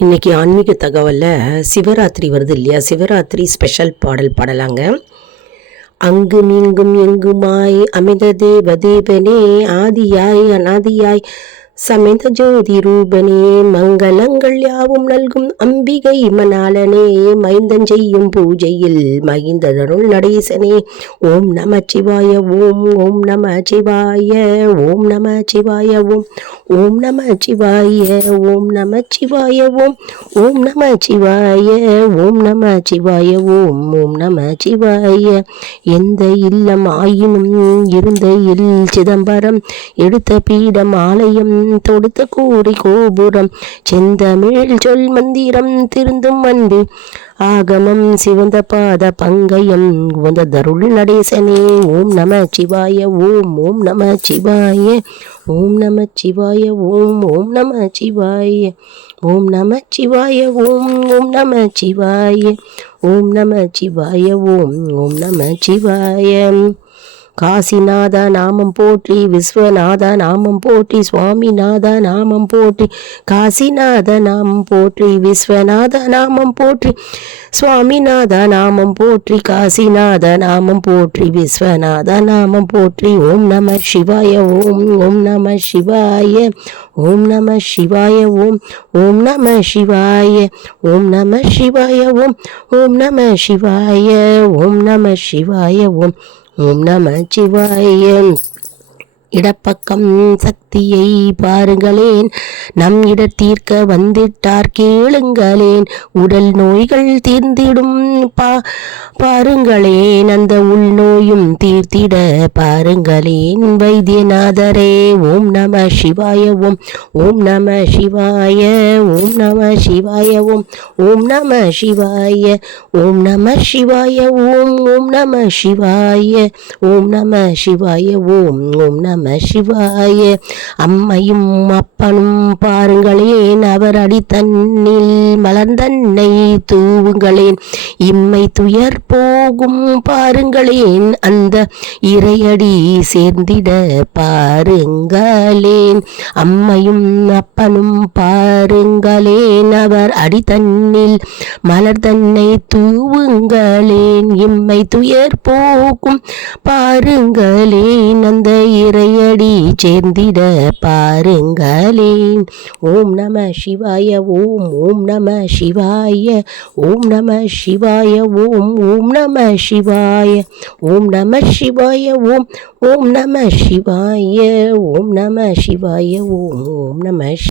இன்றைக்கி ஆன்மீக தகவலில் சிவராத்திரி வருது இல்லையா? சிவராத்திரி ஸ்பெஷல் பாடல் பாடலாங்க. அங்கும் இங்கும் எங்குமாய் அமைந்த தேவதேவனே, ஆதியாய் அநாதியாய் சமைந்த ஜோதி ரூபனே, மங்களங்கள் யாவும் நல்கும் அம்பிகை மணாளனே, மைந்தன் செய்யும் பூஜையில் மகிந்ததருள் நடேசனே. ஓம் நம சிவாய ஓம், ஓம் நம சிவாய ஓம், நம சிவாய ஓம், ஓம் நம சிவாய ஓம், நம சிவாய ஓம், ஓம் நம சிவாய ஓம், நம சிவாய ஓம், ஓம் நம சிவாய. எந்த இல்லம் ஆயினும் இருந்த இல் சிதம்பரம், எடுத்த பீடம் ஆலயம் தொடுத்த கூறி கோபுரம், செந்தமிழ் சொல் மந்திரம் திருந்தும் அன்பு ஆகமம் சிவந்த பாத பங்கயம் உந்த தருள் நடேசனே. ஓம் நம சிவாய ஓம், ஓம் நம சிவாய ஓம், நம சிவாய ஓம், ஓம் நம சிவாய ஓம், நம சிவாய ஓம், ஓம் நம சிவாய ஓம், நம சிவாய ஓம், ஓம் நம சிவாய. காசிநாத நாமம் போற்றி, விஸ்வநாத நாமம் போற்றி, சுவாமிநாத நாமம் போற்றி, காசிநாத நாமம் போற்றி, விஸ்வநாத நாமம் போற்றி, சுவாமிநாத நாமம் போற்றி, காசிநாத நாமம் போற்றி, விஸ்வநாத நாமம் போற்றி. ஓம் நம சிவாய ஓம், ஓம் நம சிவாய ஓம், நம சிவாய ஓம், ஓம் நம சிவாய ஓம், நம சிவாய ஓம், ஓம் நம சிவாய ஓம், நம சிவாய ஓம், ஓம் நம சிவாய. இடப்பக்கம் சக்தியை பாருங்களேன், நம் இடத்தீர்க்க வந்திட்டார் கேளுங்களேன், உடல் நோய்கள் தீர்ந்திடும் பாருங்களேன், அந்த உள்நோயும் தீர்த்திட பாருங்களேன் வைத்தியநாதரே. ஓம் நம சிவாய ஓம், ஓம் நம சிவாய ஓம், நம சிவாய ஓம், ஓம் நம சிவாய ஓம், நம சிவாய ஓம், ஓம் நம சிவாய ஓம், நம சிவாய ஓம், ஓம் நம சிவாய. அம்மையும் அப்பனும் பாருங்களேன், அவர் அடி தன்னில் மலர்ந்தன்னை தூவுங்களேன், இம்மை துயர் போகும் பாருங்களேன், அந்த இறையடி சேர்ந்திட பாருங்களேன். அம்மையும் அப்பனும் பாருங்களேன், அவர் அடி தன்னில் மலர் தன்னை தூவுங்களேன், இம்மை துயர் போகும் பாருங்களேன், அந்த இறையடி சேர்ந்திட பாருங்களேன். ஓம் நம சிவாய ஓம், ஓம் நம சிவாய ஓம், நம சிவாய ஓம், ஓம் நம சிவாய ஓம், நம சிவாய ஓம், ஓம் நம சிவாய ஓம், நம சிவாய ஓம், ஓம் நம